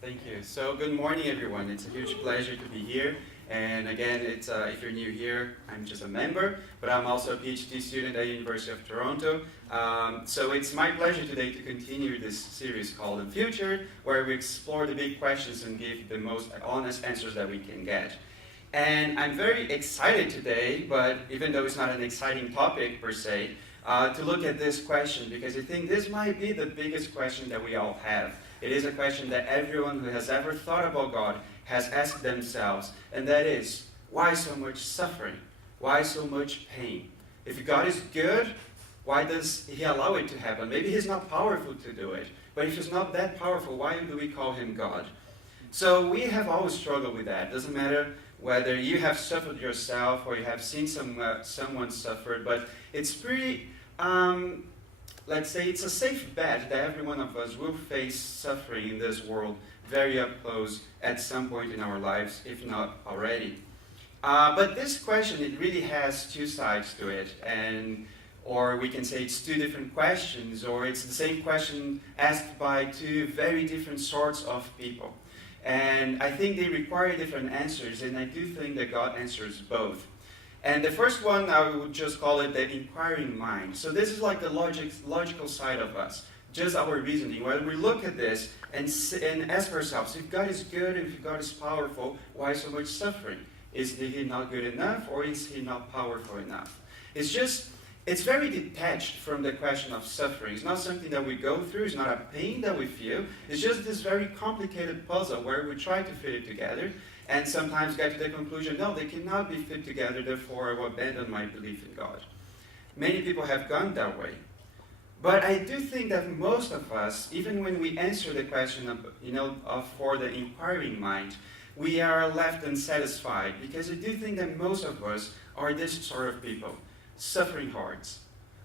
Thank you. So good morning, everyone. It's a huge pleasure to be here. And again, if you're new here, I'm just a member, but I'm also a PhD student at the University of Toronto. So it's my pleasure today to continue this series called Unfiltered, where we explore the big questions and give the most honest answers that we can get. And I'm very excited today, but even though it's not an exciting topic per se, to look at this question, because I think this might be the biggest question that we all have. It is a question that everyone who has ever thought about God has asked themselves, and that is, why so much suffering? Why so much pain? If God is good, why does He allow it to happen? Maybe He's not powerful to do it, but if He's not that powerful, why do we call Him God? So we have always struggled with that. It doesn't matter whether you have suffered yourself or you have seen someone suffer, but it's pretty... let's say it's a safe bet that every one of us will face suffering in this world very up close at some point in our lives, if not already. But this question, it really has two sides to it, or we can say it's two different questions, or it's the same question asked by two very different sorts of people. And I think they require different answers, and I do think that God answers both. And the first one, I would just call it the inquiring mind. So this is like the logical side of us, just our reasoning. When we look at this and ask ourselves, if God is good and if God is powerful, why so much suffering? Is He not good enough, or is He not powerful enough? It's very detached from the question of suffering. It's not something that we go through. It's not a pain that we feel. It's just this very complicated puzzle where we try to fit it together and sometimes get to the conclusion, no, they cannot be fit together, therefore I will abandon my belief in God. Many people have gone that way. But I do think that most of us, even when we answer the question for the inquiring mind, we are left unsatisfied, because I do think that most of us are this sort of people. Suffering hearts.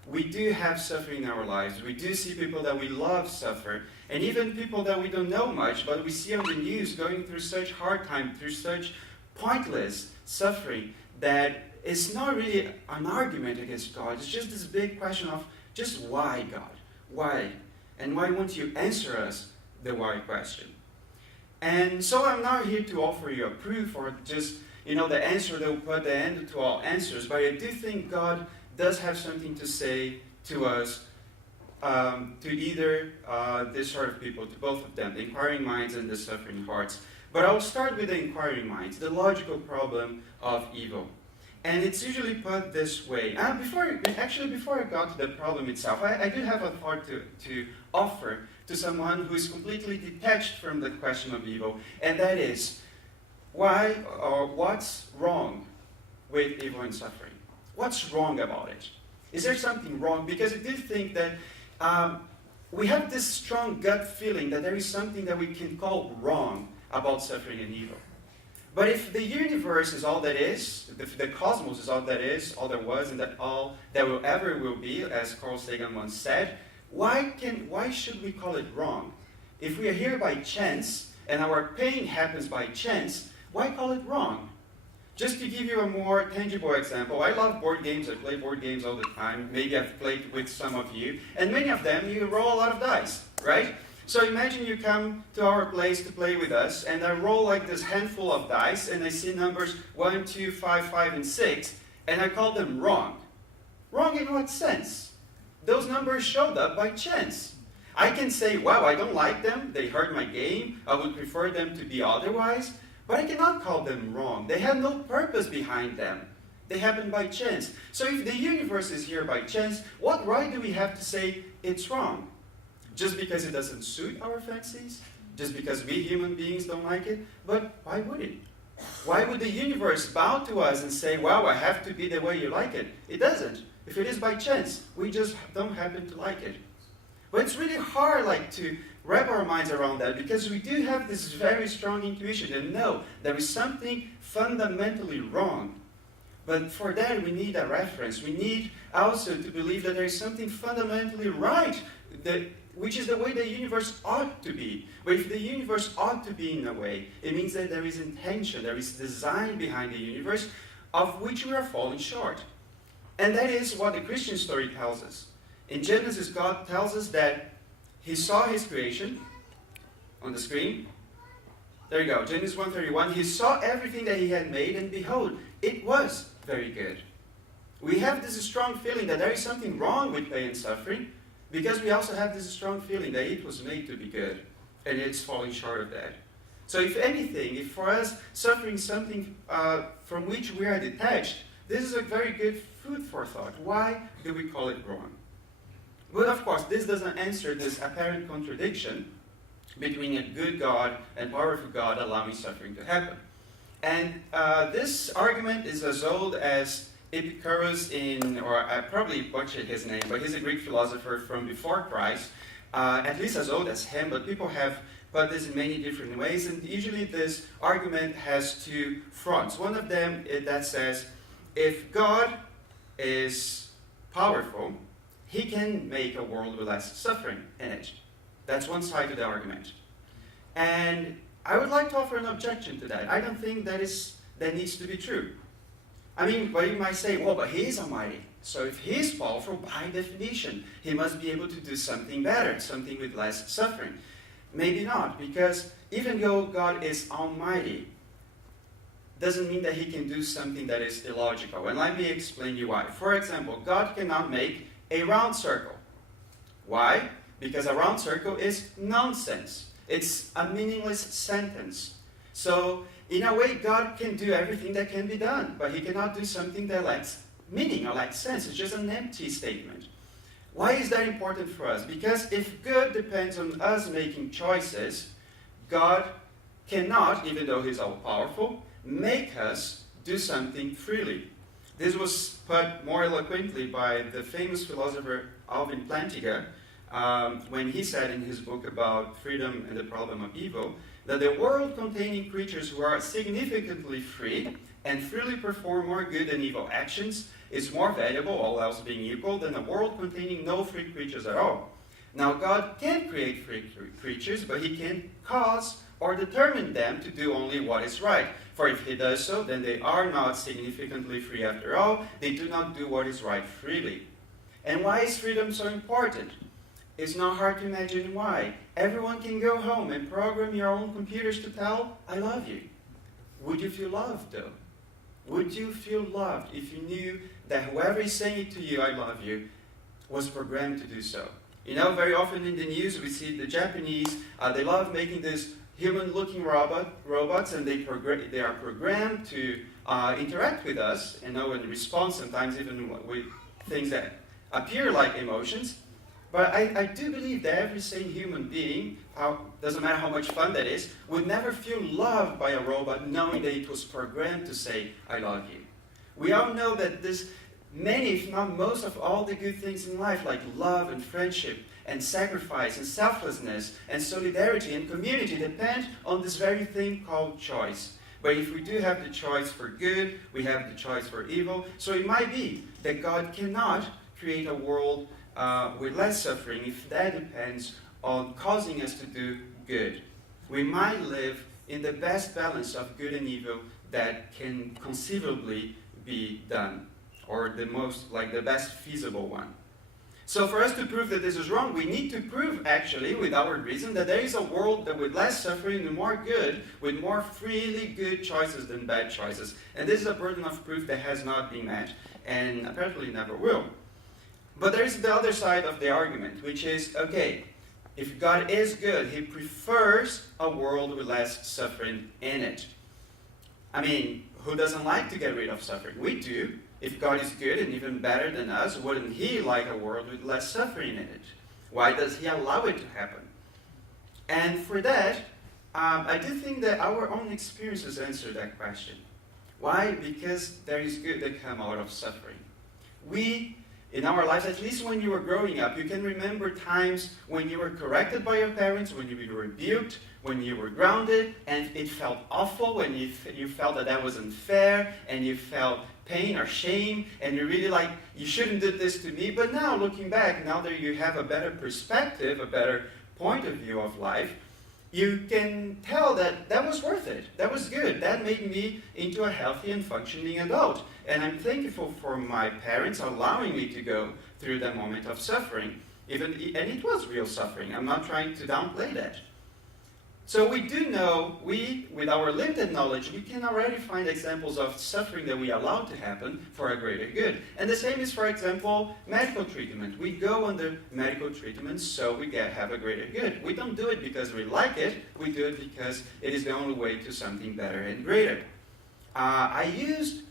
We do have suffering in our lives. We do see people that we love suffer, and even people that we don't know much, but we see on the news going through such hard time, through such pointless suffering, that it's not really an argument against God. It's just this big question of just why, God? Why? And why won't you answer us the why question? And so I'm not here to offer you a proof or just the answer that will put the end to all answers, but I do think God does have something to say to us, to either this sort of people, to both of them, the inquiring minds and the suffering hearts. But I'll start with the inquiring minds, the logical problem of evil. And it's usually put this way. Before I got to the problem itself, I do have a thought to offer to someone who is completely detached from the question of evil, and that is, why or what's wrong with evil and suffering? What's wrong about it? Is there something wrong? Because I do think that we have this strong gut feeling that there is something that we can call wrong about suffering and evil. But if the universe is all that is, if the cosmos is all that is, all there was, and that all that will ever will be, as Carl Sagan once said, why should we call it wrong? If we are here by chance, and our pain happens by chance, why call it wrong? Just to give you a more tangible example, I love board games. I play board games all the time. Maybe I've played with some of you. And many of them, you roll a lot of dice, right? So imagine you come to our place to play with us, and I roll like this handful of dice, and I see numbers 1, 2, 5, 5, and 6, and I call them wrong. Wrong in what sense? Those numbers showed up by chance. I can say, wow, I don't like them. They hurt my game. I would prefer them to be otherwise. But I cannot call them wrong. They have no purpose behind them. They happen by chance. So if the universe is here by chance, what right do we have to say it's wrong? Just because it doesn't suit our fancies? Just because we human beings don't like it? But why would it? Why would the universe bow to us and say, wow, I have to be the way you like it? It doesn't. If it is by chance, we just don't happen to like it. But it's really hard to wrap our minds around that, because we do have this very strong intuition and know there is something fundamentally wrong. But for that, we need a reference. We need also to believe that there is something fundamentally right, which is the way the universe ought to be. But if the universe ought to be in a way, it means that there is intention, there is design behind the universe, of which we are falling short. And that is what the Christian story tells us. In Genesis, God tells us that He saw His creation on the screen, There you go, Genesis 1:31. He saw everything that he had made, and behold, it was very good. We have this strong feeling that there is something wrong with pain and suffering, because we also have this strong feeling that it was made to be good, and it's falling short of that. So if anything, if for us suffering is something from which we are detached, this is a very good food for thought. Why do we call it wrong? But of course, this doesn't answer this apparent contradiction between a good God and powerful God allowing suffering to happen. And this argument is as old as Epicurus or I probably butchered his name, but he's a Greek philosopher from before Christ, at least as old as him, but people have put this in many different ways, and usually this argument has two fronts. One of them is that says, if God is powerful, he can make a world with less suffering in it. That's one side of the argument. And I would like to offer an objection to that. I don't think that needs to be true. I mean, but you might say, well, but he is almighty. So if he is powerful, by definition, he must be able to do something better, something with less suffering. Maybe not, because even though God is almighty, doesn't mean that he can do something that is illogical. And let me explain you why. For example, God cannot make a round circle. Why? Because a round circle is nonsense. It's a meaningless sentence. So, in a way, God can do everything that can be done, but he cannot do something that lacks meaning or lacks sense. It's just an empty statement. Why is that important for us? Because if good depends on us making choices, God cannot, even though he's all-powerful, make us do something freely. This was put more eloquently by the famous philosopher Alvin Plantinga, when he said in his book about freedom and the problem of evil, that the world containing creatures who are significantly free and freely perform more good and evil actions is more valuable, all else being equal, than a world containing no free creatures at all. Now, God can create free creatures, but he can cause or determine them to do only what is right. For if he does so, then they are not significantly free after all. They do not do what is right freely. And why is freedom so important? It's not hard to imagine why. Everyone can go home and program your own computers to tell, I love you. Would you feel loved, though? Would you feel loved if you knew that whoever is saying it to you, I love you, was programmed to do so? You know, very often in the news we see the Japanese, they love making these human-looking robots, and they are programmed to interact with us, and in response sometimes even with things that appear like emotions. But I do believe that every sane human being, doesn't matter how much fun that is, would never feel loved by a robot knowing that it was programmed to say, I love you. We all know that many, if not most, of all the good things in life, like love and friendship and sacrifice and selflessness and solidarity and community, depend on this very thing called choice. But if we do have the choice for good, we have the choice for evil. So it might be that God cannot create a world with less suffering if that depends on causing us to do good. We might live in the best balance of good and evil that can conceivably be done, or the best feasible one. So for us to prove that this is wrong, we need to prove actually with our reason that there is a world that with less suffering and more good, with more freely good choices than bad choices. And this is a burden of proof that has not been met, and apparently never will. But there is the other side of the argument, which is, okay, if God is good, he prefers a world with less suffering in it. I mean, who doesn't like to get rid of suffering? We do. If God is good and even better than us, wouldn't he like a world with less suffering in it? Why does he allow it to happen? And for that, I do think that our own experiences answer that question. Why? Because there is good that comes out of suffering. In our lives, at least when you were growing up, you can remember times when you were corrected by your parents, when you were rebuked, when you were grounded, and it felt awful, when you felt that was unfair, and you felt pain or shame, and you're really like, you shouldn't do this to me. But now, looking back, now that you have a better perspective, a better point of view of life, you can tell that was worth it. That was good. That made me into a healthy and functioning adult. And I'm thankful for my parents allowing me to go through that moment of suffering. And it was real suffering. I'm not trying to downplay that. So we do know, with our limited knowledge, we can already find examples of suffering that we allow to happen for a greater good. And the same is, for example, medical treatment. We go under medical treatment so we have a greater good. We don't do it because we like it, we do it because it is the only way to something better and greater. I used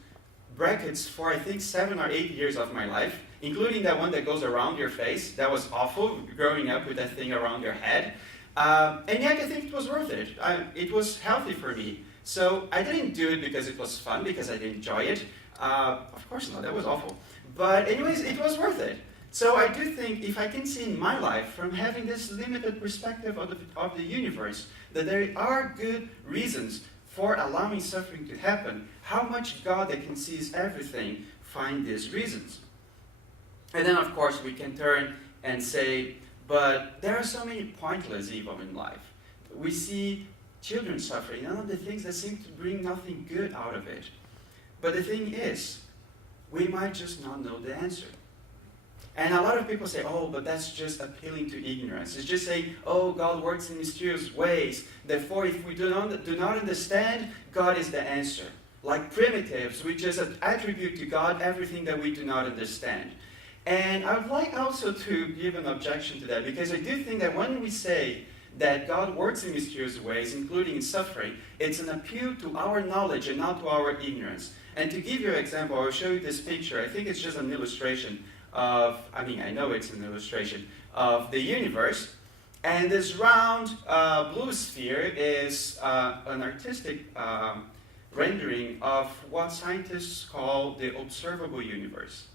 brackets for, I think, 7 or 8 years of my life, including that one that goes around your face. That was awful, growing up with that thing around your head. And yet I think it was worth it. It was healthy for me. So I didn't do it because it was fun, because I did enjoy it. Of course not, that was awful. But anyways, it was worth it. So I do think if I can see in my life, from having this limited perspective of the universe, that there are good reasons for allowing suffering to happen, how much God that can see everything find these reasons. And then of course we can turn and say, but there are so many pointless evil in life. We see children suffering, none of the things that seem to bring nothing good out of it. But the thing is, we might just not know the answer. And a lot of people say, oh, but that's just appealing to ignorance. It's just saying, oh, God works in mysterious ways. Therefore, if we do not understand, God is the answer. Like primitives, we just attribute to God everything that we do not understand. And I would like also to give an objection to that, because I do think that when we say that God works in mysterious ways, including in suffering, it's an appeal to our knowledge and not to our ignorance. And to give you an example, I will show you this picture. I think it's just an illustration of, I know it's an illustration of the universe. And this round blue sphere is an artistic rendering of what scientists call the observable universe.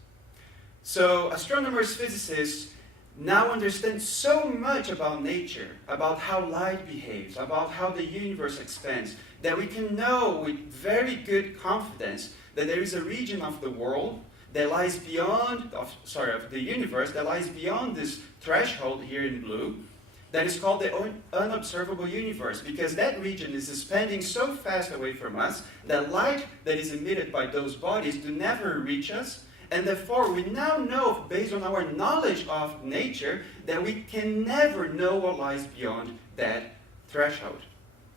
So astronomers, physicists now understand so much about nature, about how light behaves, about how the universe expands, that we can know with very good confidence that there is a region of the world that lies beyond, of the universe, that lies beyond this threshold here in blue, that is called the unobservable universe, because that region is expanding so fast away from us that light that is emitted by those bodies do never reach us. And therefore, we now know, based on our knowledge of nature, that we can never know what lies beyond that threshold.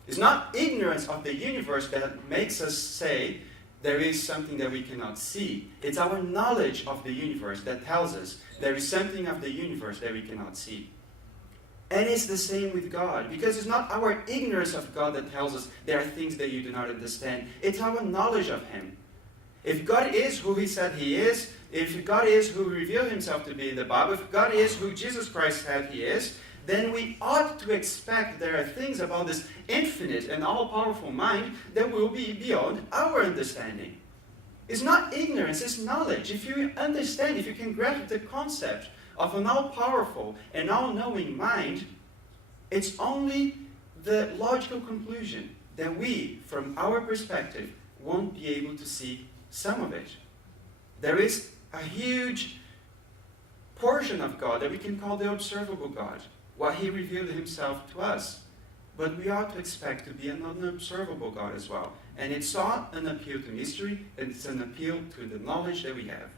It's not ignorance of the universe that makes us say there is something that we cannot see. It's our knowledge of the universe that tells us there is something of the universe that we cannot see. And it's the same with God, because it's not our ignorance of God that tells us there are things that you do not understand. It's our knowledge of Him. If God is who He said He is, if God is who revealed Himself to be in the Bible, if God is who Jesus Christ said He is, then we ought to expect there are things about this infinite and all-powerful mind that will be beyond our understanding. It's not ignorance, it's knowledge. If you understand, if you can grasp the concept of an all-powerful and all-knowing mind, it's only the logical conclusion that we, from our perspective, won't be able to see some of it. There is a huge portion of God that we can call the observable God, what He revealed Himself to us. But we ought to expect to be an unobservable God as well. And it's not an appeal to mystery, it's an appeal to the knowledge that we have.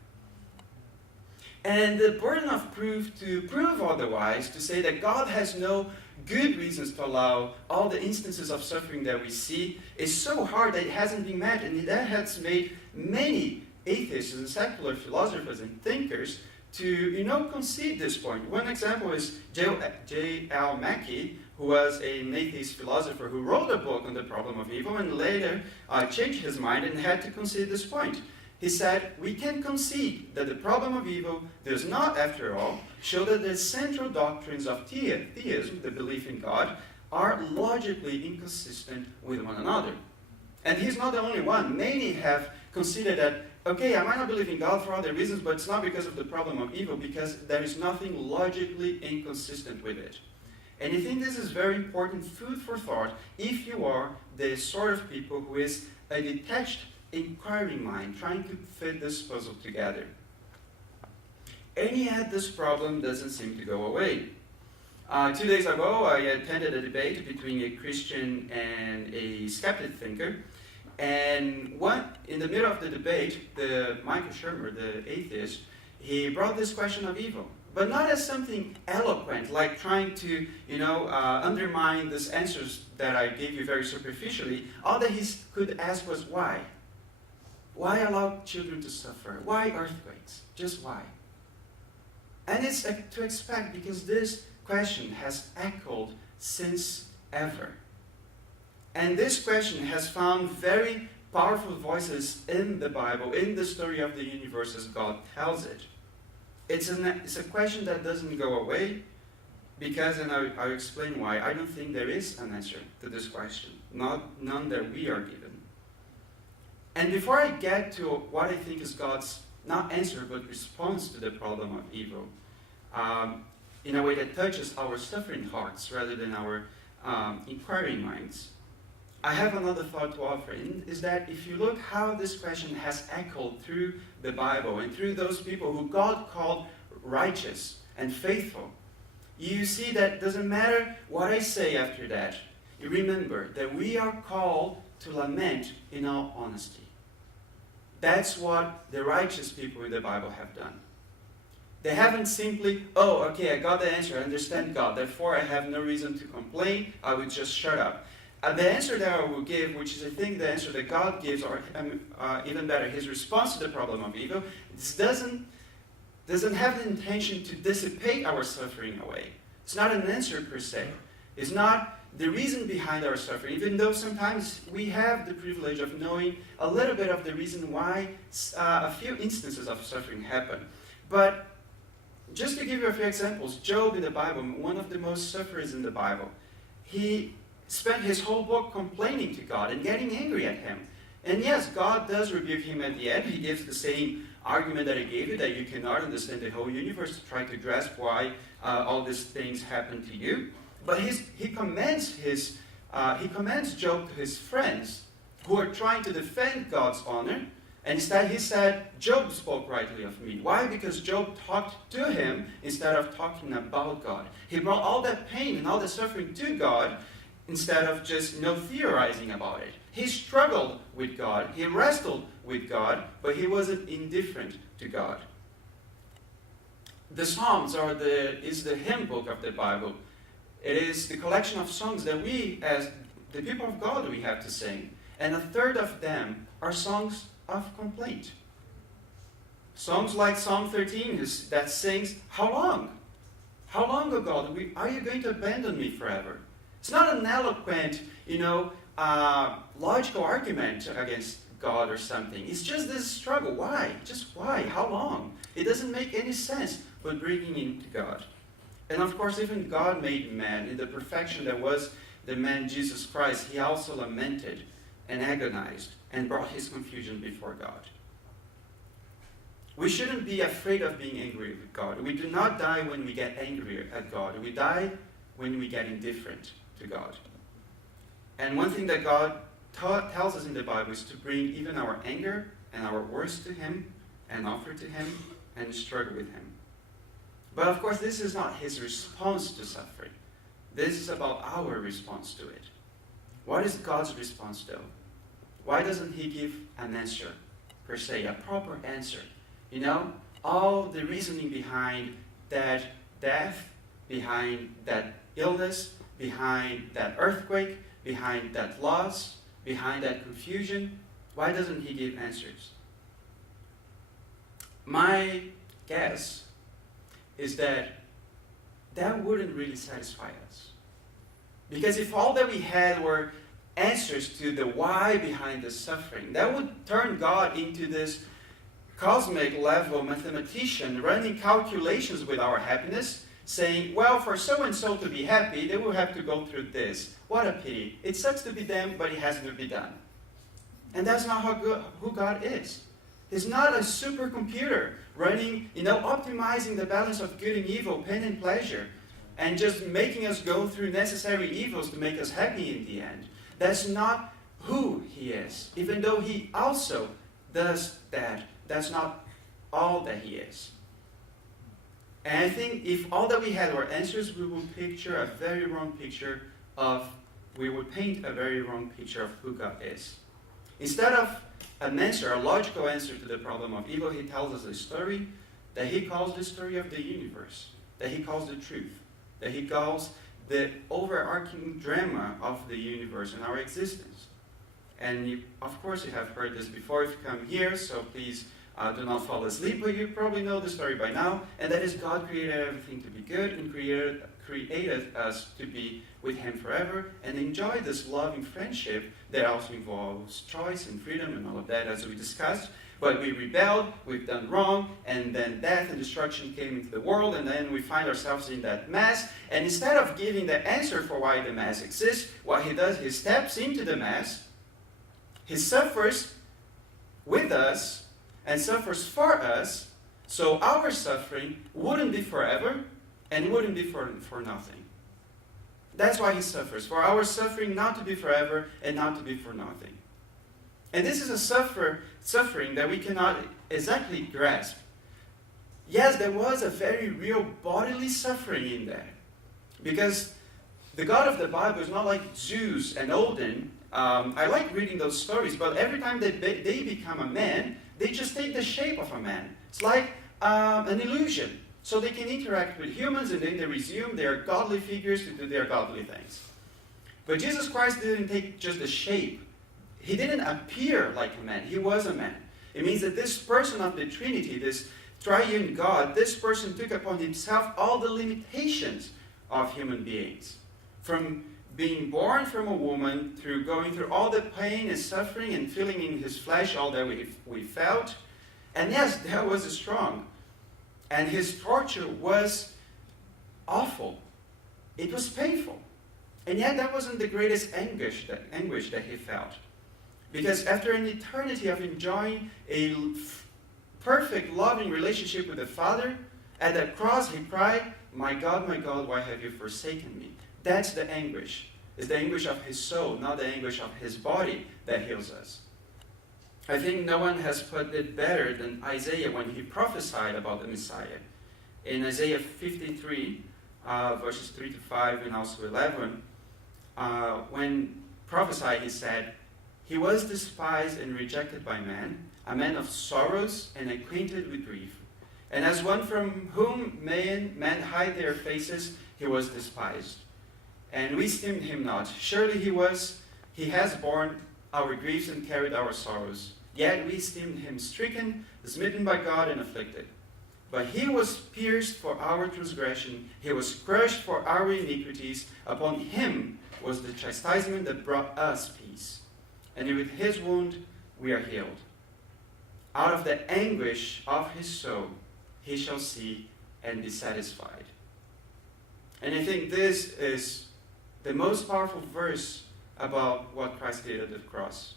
And the burden of proof to prove otherwise, to say that God has no good reasons to allow all the instances of suffering that we see, is so hard that it hasn't been met, and that has made many atheists and secular philosophers and thinkers to concede this point. One example is J.L. Mackie, who was an atheist philosopher who wrote a book on the problem of evil and later changed his mind and had to concede this point. He said, we can concede that the problem of evil does not, after all, show that the central doctrines of theism, the belief in God, are logically inconsistent with one another. And he's not the only one. Many have considered that, okay, I might not believe in God for other reasons, but it's not because of the problem of evil, because there is nothing logically inconsistent with it. And I think this is very important food for thought if you are the sort of people who is a detached, inquiring mind, trying to fit this puzzle together. And yet this problem doesn't seem to go away. 2 days ago, I attended a debate between a Christian and a skeptic thinker. And in the middle of the debate, Michael Shermer, the atheist, he brought this question of evil. but not as something eloquent, like trying to, undermine these answers that I gave you very superficially. All that he could ask was why? Why allow children to suffer? Why earthquakes? Just why? And it's to expect, because this question has echoed since ever. And this question has found very powerful voices in the Bible, in the story of the universe as God tells it. It's a question that doesn't go away, because, and I'll explain why, I don't think there is an answer to this question, none that we are given. And before I get to what I think is God's, not answer, but response to the problem of evil, in a way that touches our suffering hearts rather than our inquiring minds, I have another thought to offer, and is that if you look how this question has echoed through the Bible and through those people who God called righteous and faithful, you see that it doesn't matter what I say after that. You remember that we are called to lament in all honesty. That's what the righteous people in the Bible have done. They haven't simply, oh, okay, I got the answer, I understand God, therefore I have no reason to complain, I will just shut up. The answer that I will give, which is I think the answer that God gives, or even better, his response to the problem of evil, doesn't have the intention to dissipate our suffering away. It's not an answer per se. It's not the reason behind our suffering, even though sometimes we have the privilege of knowing a little bit of the reason why a few instances of suffering happen. But just to give you a few examples, Job in the Bible, one of the most sufferers in the Bible, he spent his whole book complaining to God and getting angry at him. And yes, God does rebuke him at the end. He gives the same argument that I gave you, that you cannot understand the whole universe to try to grasp why all these things happen to you. But he commends Job to his friends who are trying to defend God's honor. And instead he said, Job spoke rightly of me. Why? Because Job talked to him instead of talking about God. He brought all that pain and all the suffering to God instead of just theorizing about it. He struggled with God, he wrestled with God, but he wasn't indifferent to God. The Psalms is the hymn book of the Bible. It is the collection of songs that we, as the people of God, we have to sing. And a third of them are songs of complaint. Songs like Psalm 13 that sings, how long? How long, O God, are you going to abandon me forever? It's not an eloquent, logical argument against God or something. It's just this struggle. Why? Just why? How long? It doesn't make any sense, but bringing him to God. And of course, even God made man in the perfection that was the man Jesus Christ. He also lamented and agonized and brought his confusion before God. We shouldn't be afraid of being angry with God. We do not die when we get angry at God. We die when we get indifferent to God. And one thing that God tells us in the Bible is to bring even our anger and our worst to him and offer to him and struggle with him. But of course, this is not his response to suffering. This is about our response to it. What is God's response though? Why doesn't he give an answer, per se, a proper answer? All the reasoning behind that death, behind that illness, behind that earthquake, behind that loss, behind that confusion, why doesn't he give answers? My guess is that wouldn't really satisfy us. Because if all that we had were answers to the why behind the suffering, that would turn God into this cosmic level mathematician running calculations with our happiness, saying, well, for so-and-so to be happy, they will have to go through this. What a pity. It sucks to be them, but it has to be done. And that's not who God is. He's not a supercomputer running, optimizing the balance of good and evil, pain and pleasure, and just making us go through necessary evils to make us happy in the end. That's not who he is. Even though he also does that, that's not all that he is. And I think if all that we had were answers, we would paint a very wrong picture of who God is. Instead of an answer, a logical answer to the problem of evil, he tells us a story that he calls the story of the universe, that he calls the truth, that he calls the overarching drama of the universe and our existence. And of course you have heard this before if you come here, so please do not fall asleep, but you probably know the story by now, and that is God created everything to be good and created us to be with him forever and enjoy this loving friendship that also involves choice and freedom and all of that, as we discussed. But we rebelled, we've done wrong, and then death and destruction came into the world, and then we find ourselves in that mess. And instead of giving the answer for why the mess exists, what he does, he steps into the mess, he suffers with us, and suffers for us, so our suffering wouldn't be forever, and wouldn't be for nothing. That's why he suffers, for our suffering not to be forever, and not to be for nothing. And this is a suffering that we cannot exactly grasp. Yes, there was a very real bodily suffering in there. Because the God of the Bible is not like Zeus and Odin. I like reading those stories, but every time they become a man, they just take the shape of a man. It's like an illusion. So they can interact with humans, and then they resume their godly figures to do their godly things. But Jesus Christ didn't take just the shape. He didn't appear like a man. He was a man. It means that this person of the Trinity, this triune God, this person took upon himself all the limitations of human beings. From being born from a woman, through going through all the pain and suffering and feeling in his flesh all that we felt. And yes, that was strong. And his torture was awful. It was painful. And yet that wasn't the greatest anguish that he felt. Because after an eternity of enjoying a perfect, loving relationship with the Father, at the cross he cried, my God, why have you forsaken me?" That's the anguish. It's the anguish of his soul, not the anguish of his body that heals us. I think no one has put it better than Isaiah when he prophesied about the Messiah. In Isaiah 53, verses 3 to 5 and also 11, when prophesied, he said, "He was despised and rejected by men, a man of sorrows and acquainted with grief. And as one from whom men hide their faces, he was despised. And we esteemed him not. Surely he has borne our griefs and carried our sorrows. Yet we esteemed him stricken, smitten by God, and afflicted. But he was pierced for our transgression, he was crushed for our iniquities. Upon him was the chastisement that brought us peace. And with his wound we are healed. Out of the anguish of his soul he shall see and be satisfied." And I think this is the most powerful verse about what Christ did at the cross.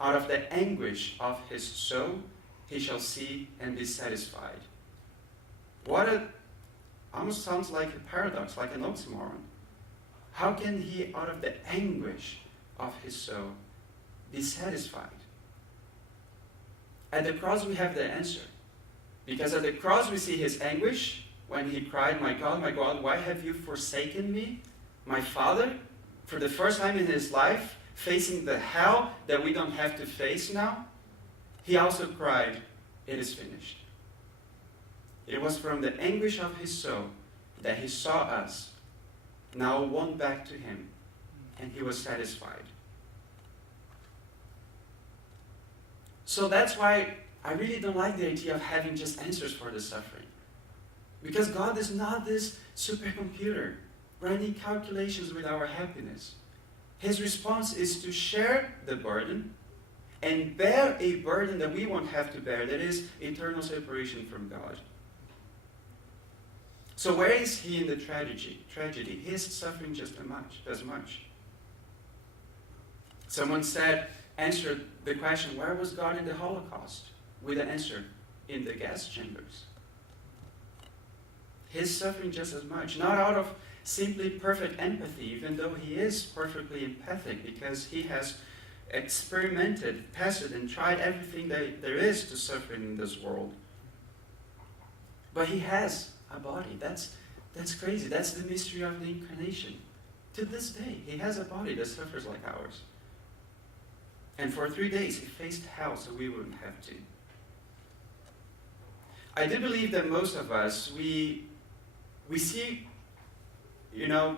Out of the anguish of his soul he shall see and be satisfied. Almost sounds like a paradox, like an oxymoron. How can he, out of the anguish of his soul, be satisfied? At the cross we have the answer. Because at the cross we see his anguish when he cried, my God, why have you forsaken me? My Father, for the first time in his life, facing the hell that we don't have to face now, he also cried, it is finished. It was from the anguish of his soul that he saw us now won back to him, and he was satisfied. So that's why I really don't like the idea of having just answers for the suffering. Because God is not this supercomputer running calculations with our happiness. His response is to share the burden and bear a burden that we won't have to bear, that is eternal separation from God. So where is he in the tragedy? He is suffering just as much. Someone answered the question, where was God in the Holocaust? With the answer, in the gas chambers. He's suffering just as much, not out of simply perfect empathy, even though he is perfectly empathic, because he has experimented, tested, and tried everything that there is to suffer in this world. But he has a body. That's crazy. That's the mystery of the incarnation. To this day, he has a body that suffers like ours. And for 3 days, he faced hell so we wouldn't have to. I do believe that most of us, we see,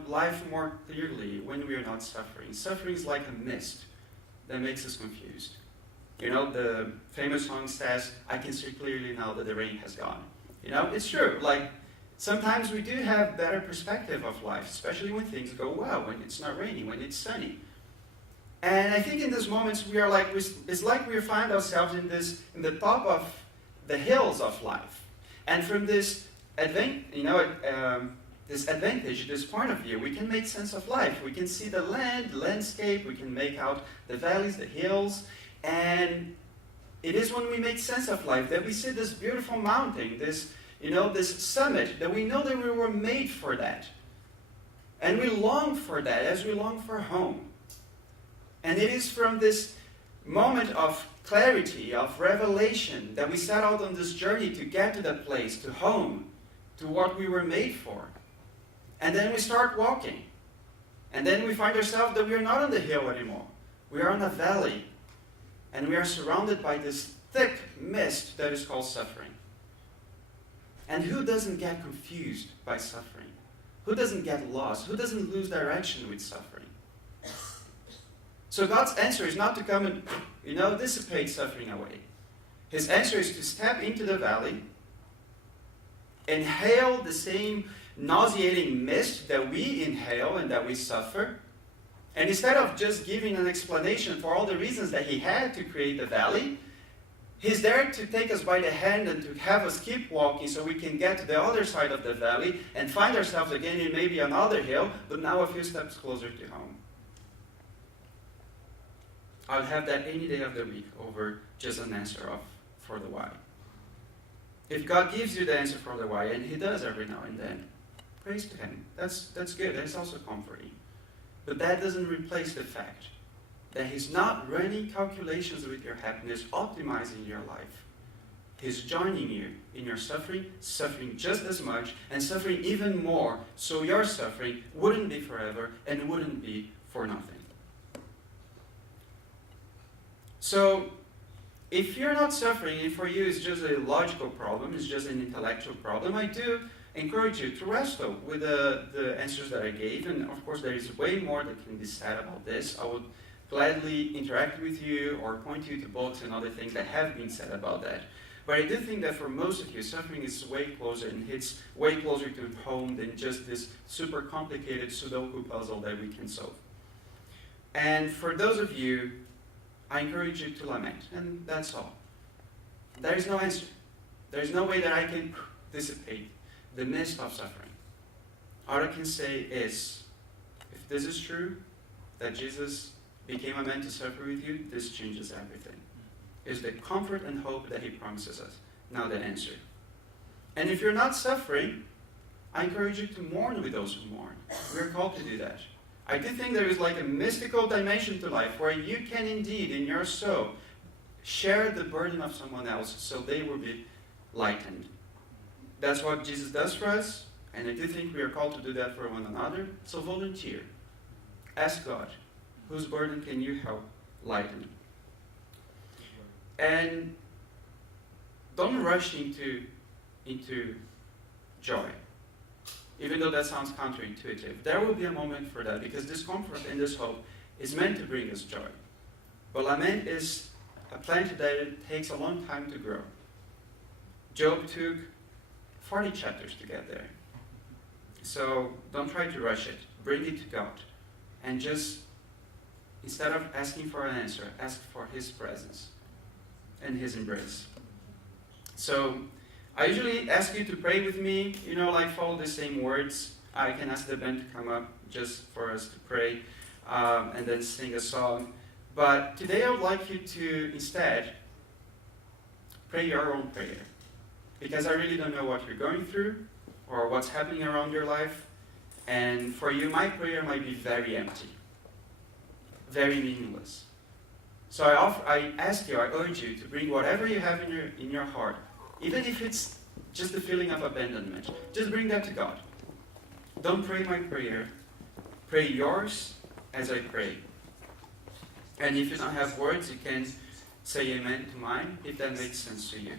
life more clearly when we are not suffering. Suffering is like a mist that makes us confused. The famous song says, "I can see clearly now that the rain has gone." It's true. Like, sometimes we do have better perspective of life, especially when things go well, when it's not raining, when it's sunny. And I think in these moments it's like we find ourselves in the top of the hills of life. And from this advantage, this point of view, we can make sense of life. We can see the landscape, we can make out the valleys, the hills, and it is when we make sense of life that we see this beautiful mountain, this summit, that we know that we were made for that. And we long for that as we long for home. And it is from this moment of clarity, of revelation, that we set out on this journey to get to that place, to home, to what we were made for. And then we start walking. And then we find ourselves that we are not on the hill anymore. We are in a valley. And we are surrounded by this thick mist that is called suffering. And who doesn't get confused by suffering? Who doesn't get lost? Who doesn't lose direction with suffering? So God's answer is not to come and, dissipate suffering away. His answer is to step into the valley, inhale the same nauseating mist that we inhale and that we suffer, and instead of just giving an explanation for all the reasons that he had to create the valley, he's there to take us by the hand and to have us keep walking so we can get to the other side of the valley and find ourselves again in maybe another hill, but now a few steps closer to home. I'll have that any day of the week over just an answer for the why. If God gives you the answer for the why, and he does every now and then, praise to him. That's good. That's also comforting. But that doesn't replace the fact that he's not running calculations with your happiness, optimizing your life. He's joining you in your suffering just as much, and suffering even more, so your suffering wouldn't be forever and wouldn't be for nothing. So, if you're not suffering, and for you it's just a logical problem, it's just an intellectual problem, I do encourage you to wrestle with the answers that I gave. And of course, there is way more that can be said about this. I would gladly interact with you or point you to books and other things that have been said about that. But I do think that for most of you, suffering is way closer and hits way closer to home than just this super complicated Sudoku puzzle that we can solve. And for those of you, I encourage you to lament, and that's all. There is no answer. There is no way that I can dissipate the mist of suffering. All I can say is, if this is true, that Jesus became a man to suffer with you, this changes everything. It's the comfort and hope that he promises us. Now the answer. And if you're not suffering, I encourage you to mourn with those who mourn. We're called to do that. I do think there is like a mystical dimension to life where you can indeed, in your soul, share the burden of someone else so they will be lightened. That's what Jesus does for us, and I do think we are called to do that for one another. So volunteer. Ask God, whose burden can you help lighten? And don't rush into joy. Even though that sounds counterintuitive, there will be a moment for that, because this comfort and this hope is meant to bring us joy. But lament is a plant that it takes a long time to grow. Job took 40 chapters to get there. So don't try to rush it. Bring it to God. And just, instead of asking for an answer, ask for his presence and his embrace. So I usually ask you to pray with me, follow the same words. I can ask the band to come up just for us to pray and then sing a song. But today I would like you to instead pray your own prayer. Because I really don't know what you're going through or what's happening around your life. And for you, my prayer might be very empty, very meaningless. So I ask you, I urge you to bring whatever you have in your heart. Even if it's just the feeling of abandonment, just bring that to God. Don't pray my prayer. Pray yours as I pray. And if you don't have words, you can say amen to mine, if that makes sense to you.